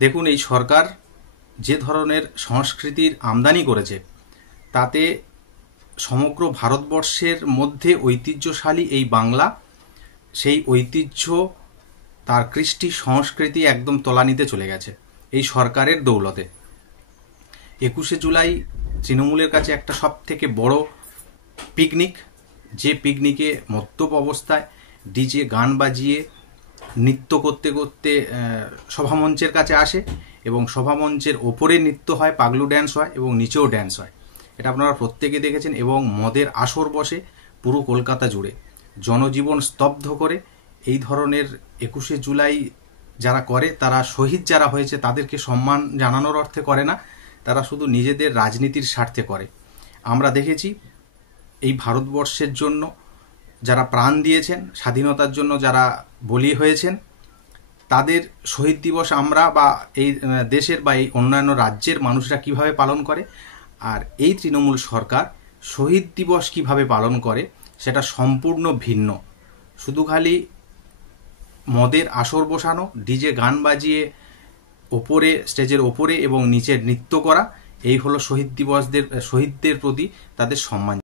দেখুন, এই সরকার যে ধরনের সংস্কৃতির আমদানি করেছে তাতে সমগ্র ভারতবর্ষের মধ্যে ঐতিহ্যশালী এই বাংলা, সেই ঐতিহ্য, তার কৃষ্টি সংস্কৃতি একদম তলানিতে চলে গেছে এই সরকারের দৌলতে। 21শে জুলাই তৃণমূলের কাছে একটা সব থেকে বড় পিকনিক, যে পিকনিকে মদ্যপ অবস্থায় ডিজে গান বাজিয়ে নৃত্য করতে করতে সভামঞ্চের কাছে আসে এবং সভামঞ্চের ওপরে নৃত্য হয়, পাগলু ড্যান্স হয় এবং নিচেও ড্যান্স হয়। এটা আপনারা প্রত্যেকে দেখেছেন। এবং মদের আসর বসে পুরো কলকাতা জুড়ে, জনজীবন স্তব্ধ করে। এই ধরনের 21শে জুলাই যারা করে তারা শহীদ যারা হয়েছে তাদেরকে সম্মান জানানোর অর্থে করে না, তারা শুধু নিজেদের রাজনীতির স্বার্থে করে। আমরা দেখেছি এই ভারতবর্ষের জন্য যারা প্রাণ দিয়েছেন, স্বাধীনতার জন্য যারা বলি হয়েছেন, তাদের শহীদ দিবস আমরা বা এই দেশের বা এই অন্যান্য রাজ্যের মানুষরা কিভাবে পালন করে, আর এই তৃণমূল সরকার শহীদ দিবস কিভাবে পালন করে সেটা সম্পূর্ণ ভিন্ন। শুধু খালি মদের আসর বসানো, ডিজে গান বাজিয়ে ওপরে, স্টেজের ওপরে এবং নিচে নৃত্য করা, এই হলো শহীদ দিবসদের, শহীদদের প্রতি তাদের সম্মান।